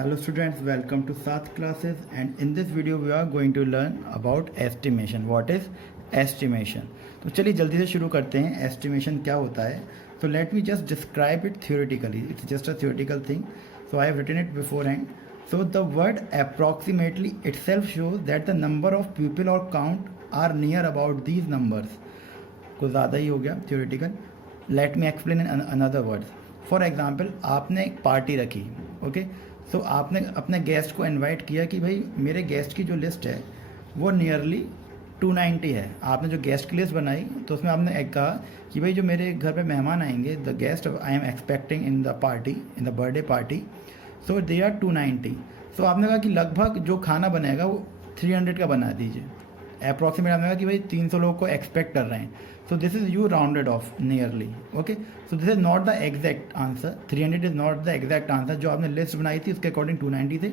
Hello students, welcome to Sath classes, and in this video we are going to learn about estimation. What is estimation? तो चलिए जल्दी से शुरू करते हैं. Estimation क्या होता है? So let me just describe it theoretically. It's just a theoretical thing. So I have written it beforehand. So the word approximately itself shows that the number of people or count are near about these numbers. कुछ ज़्यादा ही हो गया theoretical. Let me explain in another words. For example आपने एक party रखी, okay. सो आपने अपने गेस्ट को इनवाइट किया कि भाई मेरे गेस्ट की जो लिस्ट है वो नियरली 290 है. आपने जो गेस्ट की लिस्ट बनाई तो उसमें आपने एक कहा कि भाई जो मेरे घर पे मेहमान आएंगे, the guest I am expecting in the party, in the birthday party, so they are 290. So आपने कहा कि लगभग जो खाना बनेगा वो 300 का बना दीजिए. अप्रॉक्सीमेट आपने कहा कि भाई 300 लोगों को एक्सपेक्ट कर रहे हैं. So this is you rounded off nearly, okay. So this is not the exact answer. 300 is not the exact answer. जो आपने लिस्ट बनाई थी उसके अकॉर्डिंग 290 थे.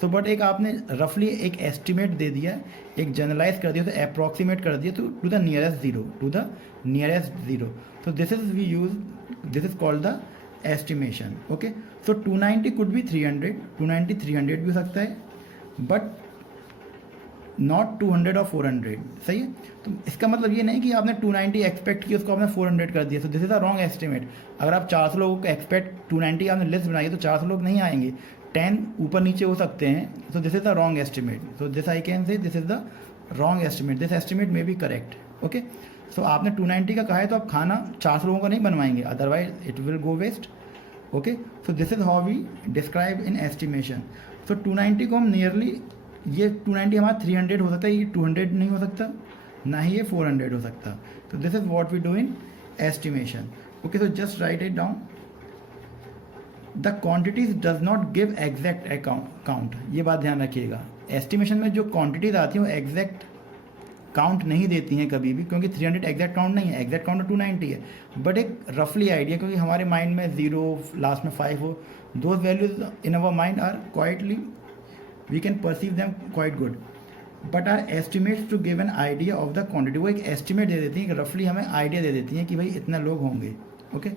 So but एक आपने रफली एक एस्टिमेट दे दिया, एक जनरलाइज कर दिया, तो अप्रॉक्सीमेट कर दिया to the nearest zero. So this is called the estimation, okay. So 290 could be 300, 290 300 भी हो सकता है, but नॉट 200 और 400. सही है. तो इसका मतलब ये नहीं कि आपने 290 एक्सपेक्ट किया उसको आपने 400 कर दिया. सो this is a wrong estimate. अगर आप 400 लोगों को एक्सपेक्ट 290 आपने लिस्ट बनाई है तो 400 लोग नहीं आएंगे, 10 ऊपर नीचे हो सकते हैं. So this is the wrong estimate. So this I can say this is the wrong estimate. This estimate may be correct, okay. सो आपने 290 का कहा है तो आप खाना 400 लोगों का नहीं बनवाएंगे, otherwise it will go waste, okay. So this is how we describe in estimation. So 290 को हम नियरली, ये 290 हमारा 300 हो सकता है, ये 200 नहीं हो सकता, ना ही ये 400 हो सकता. तो this is what we do in estimation, okay. So just write it down. The quantities does not give exact count. ये बात ध्यान रखिएगा. एस्टिमेशन में जो क्वांटिटीज आती हैं वो एग्जैक्ट काउंट नहीं देती हैं कभी भी, क्योंकि 300 एग्जैक्ट काउंट नहीं है, एग्जैक्ट काउंट 290 है. बट एक रफली आइडिया, क्योंकि हमारे माइंड में 0 लास्ट में 5 हो, those values in our mind are quietly, we can perceive them quite good, but our estimates to give an idea of the quantity, वो एक estimate दे देती हैं, रफली हमें आइडिया दे देती हैं कि भाई इतने लोग होंगे, okay.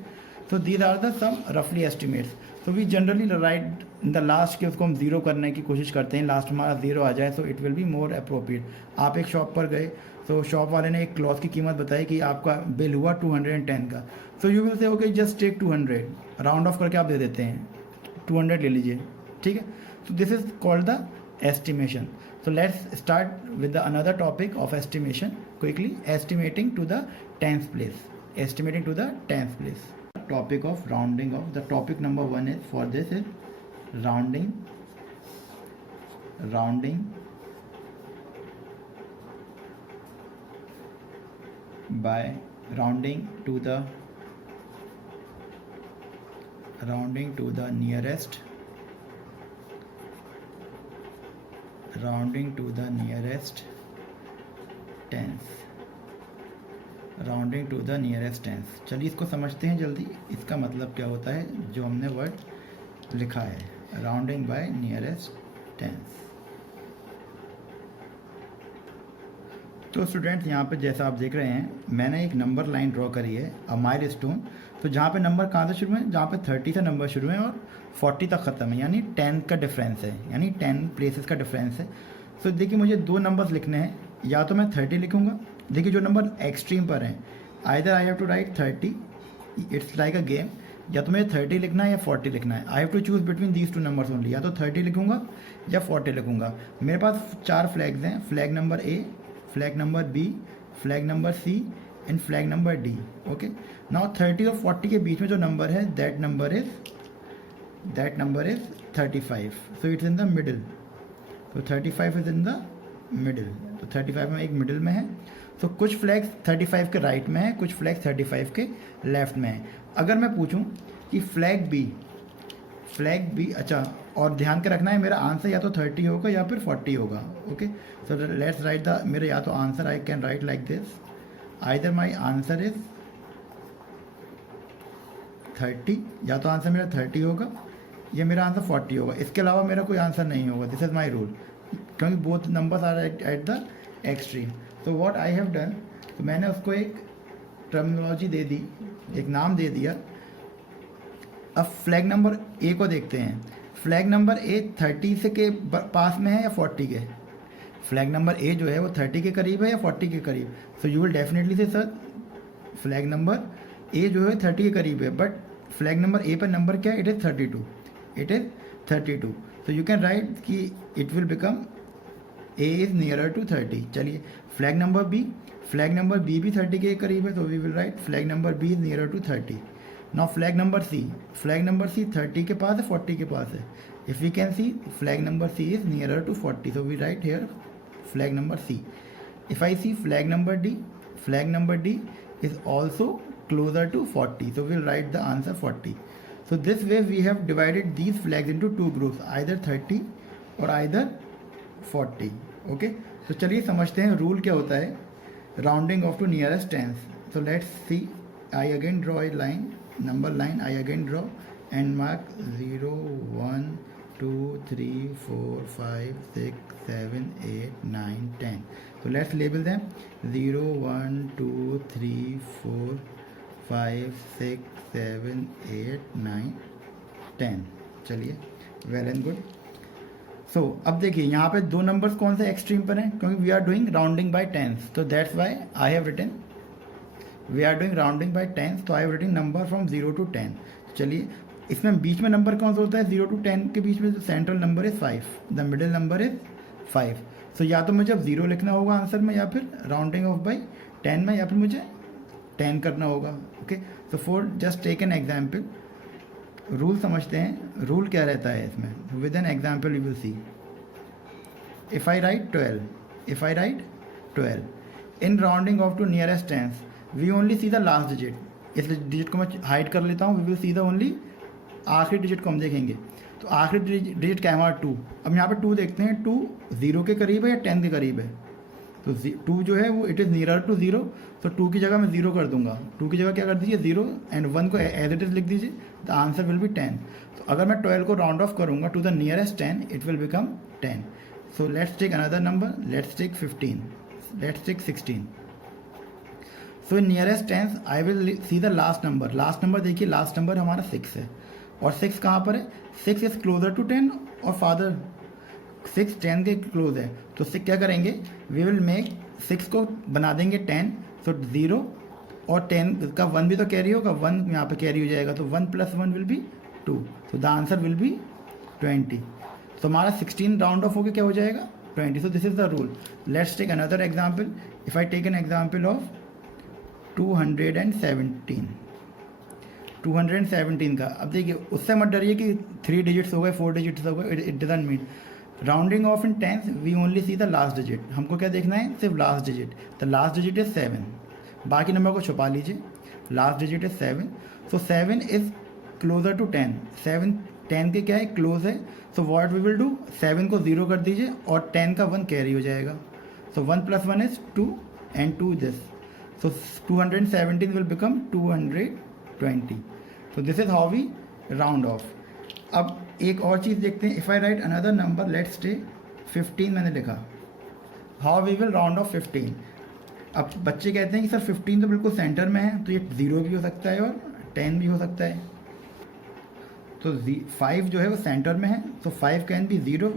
So these are the some रफली estimates. So we generally write in the last कि उसको हम जीरो करने की कोशिश करते हैं, लास्ट हमारा जीरो आ जाए, सो it will be more appropriate. आप एक शॉप पर गए, सो शॉप वाले ने एक क्लॉथ की कीमत बताई कि आपका बिल हुआ 210 का. So you will say okay just take 200, round off करके आप दे देते हैं, 200 ले लीजिए, ठीक है. So this is called the estimation. So let's start with the another topic of estimation quickly. Estimating to the tens place. Estimating to the tens place. Topic of rounding off. The topic number 1 is for this is rounding by rounding to the nearest tens. चलिए इसको समझते हैं जल्दी. इसका मतलब क्या होता है जो हमने वर्ड लिखा है, राउंडिंग बाय नियरेस्ट टेंस. तो स्टूडेंट्स यहाँ पे जैसा आप देख रहे हैं, मैंने एक नंबर लाइन ड्रॉ करी है, अ माइलस्टोन. तो जहाँ पे नंबर कहाँ से शुरू है, जहाँ पे 30 से नंबर शुरू है और 40 तक ख़त्म है, यानी 10 का डिफरेंस है, यानी 10 प्लेसेस का डिफरेंस है. सो देखिए मुझे 2 नंबर्स लिखने हैं, या तो मैं 30 लिखूँगा. देखिए जो नंबर एक्सट्रीम पर हैं, either I have to write 30, it's like a game, या तो मुझे 30 लिखना है या 40 लिखना है. I have to choose between these 2 numbers only. या तो 30 लिखूँगा या 40 लिखूँगा. मेरे पास 4 फ्लैग्स हैं, flag number A, flag number B, flag number C and flag number D, okay. Now 30 और 40 के बीच में जो नंबर है, that number is 35. So it's in the middle. तो 35 इज इन द मिडिल. तो 35 में एक मिडिल में है. सो कुछ फ्लैग्स 35 के राइट में है, कुछ फ्लैग्स 35 के लेफ्ट में है. अगर मैं पूछूं कि फ्लैग बी, अच्छा, और ध्यान के रखना है मेरा आंसर या तो 30 होगा या फिर 40 होगा, okay. So let's write the मेरा या तो answer I can write like this, either my answer is 30, या तो आंसर मेरा 30 होगा या मेरा आंसर 40 होगा. इसके अलावा मेरा कोई आंसर नहीं होगा. दिस इज़ माई रूल, क्योंकि both numbers are at the extreme. So what I have done, तो मैंने उसको एक टर्मिनोलॉजी दे दी, एक नाम दे दिया. अब फ्लैग नंबर ए को देखते हैं. फ्लैग नंबर ए 30 से के पास में है या 40 के? फ्लैग नंबर ए जो है वो 30 के करीब है या 40 के करीब? सो यू विल डेफिनेटली से सर फ्लैग नंबर ए जो है 30 के करीब है, बट फ्लैग नंबर ए पर नंबर क्या है? It is 32. It is 32. So you can write कि it will become a is nearer to 30. चलिए फ्लैग नंबर बी भी 30 के करीब है, तो we will write flag number B is nearer to 30. Now flag number C 30 के पास है, 40 के पास है. If we can see flag number C is nearer to 40, so we write here flag number C. If I see flag number D is also closer to 40, so we'll write the answer 40. So this way we have divided these flags into two groups, either 30 or either 40. Okay, so चलिए समझते हैं rule क्या होता है rounding off to nearest tens. So let's see. I again draw a line, number line. I again draw and mark 0, 1, 2, 3, 4, 5, 6, 7, 8, 9, 10. So let's label them 0, 1, 2, 3, 4, 5, 6, 7, 8, 9, 10. चलिए well and good. सो अब देखिए यहाँ पे दो नंबर्स कौन से एक्सट्रीम पर हैं, क्योंकि we are doing rounding by tens, तो that's why I have written we are doing rounding by tens, तो I have written number from 0 to 10. चलिए इसमें बीच में नंबर कौन सा होता है 0 to 10 के बीच में? जो central number is 5, the middle number is 5. सो या तो मुझे अब 0 लिखना होगा आंसर में, या फिर राउंडिंग ऑफ बाई 10 में, या फिर मुझे 10 करना होगा. Okay, so for just take an example, rule समझते हैं. रूल क्या रहता है इसमें? With an example you will see. If I write 12 in rounding off to nearest tens, we only see the last digit. इस डिजिट को मैं hide कर लेता हूँ. We will see the only आखिरी डिजिट को हम देखेंगे. तो आखिरी डिजिट क्या है हमारा 2. अब यहाँ पे 2 देखते हैं, 2 0 के करीब है या 10 के करीब है? तो 2 जो है वो इट इज़ नियरर टू 0, तो 2 की जगह मैं 0 कर दूंगा. 2 की जगह क्या कर दीजिए 0, एंड 1 को एज इट इज़ लिख दीजिए. The answer will be 10. तो अगर मैं 12 को राउंड ऑफ करूँगा to the nearest 10, it will become 10. So let's take another number, let's take 15, let's take 16. So in nearest tens I will see the last number. Last number देखिए, last number हमारा 6 है, और 6 कहाँ पर है? 6 is closure to 10 और father 6 10 के close है. तो 6 क्या करेंगे, वी विल मेक 6 को बना देंगे 10. सो 0 और 10 का 1 भी तो कैरी होगा, 1 यहाँ पे कैरी हो जाएगा, तो 1 + 1 will B 2. So the answer will B 20. तो हमारा 16 राउंड ऑफ होकर क्या हो जाएगा 20. So this is the rule. Let's take another example. If I take an example of 217 का. अब देखिए उससे मत डरिए कि 3 डिजिट्स हो गए 4 डिजिट्स हो गए, it doesn't mean rounding off in tens we only see the last digit. हमको क्या देखना है? सिर्फ last digit. The last digit is 7. बाकी नंबर को छुपा लीजिए. Last digit is 7. So 7 is closer to 10. 7 10 के क्या है? क्लोज है. So what we will do, 7 को 0 कर दीजिए और 10 का 1 कैरी हो जाएगा. सो 1 + 1 is 2 and 2 this. So 217 will become 220. So this is how we round off. अब एक और चीज़ देखते हैं. If I write another number, let's say 15 मैंने लिखा. How we will round off 15? अब बच्चे कहते हैं कि सर 15 तो बिल्कुल सेंटर में है, तो ये 0 भी हो सकता है और 10 भी हो सकता है. तो 5 जो है वो सेंटर में है, तो 5 कैन बी 0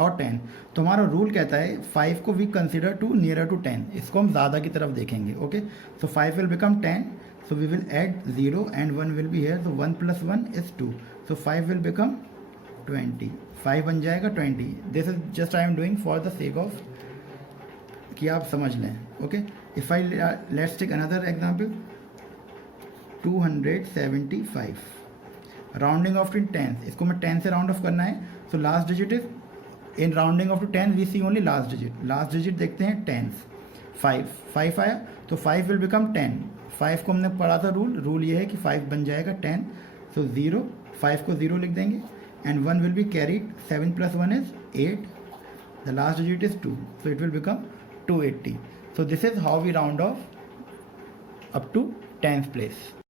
और 10. तो हमारा रूल कहता है 5 को we consider to nearer to 10. इसको हम ज़्यादा की तरफ देखेंगे. Okay, so 5 will become 10. So we will add 0 and 1 will be here. So 1 + 1 is 2. So 5 will become 20. 5 बन जाएगा 20. This is just I am doing for the sake of कि आप समझ लें. Okay, if I let's take another example 275. Rounding off in 10. इसको मैं 10 से round off करना है. So last digit is in rounding off to 10 we see only last digit. Last digit देखते हैं 10. 5 आया, तो 5 विल बिकम 10. 5 को हमने पढ़ा था रूल ये है कि 5 बन जाएगा 10. सो 0, 5 को 0 लिख देंगे and 1 will be carried. 7 + 1 is 8. The last digit is 2. So it will become 280. So this is how we round off up to 10th place.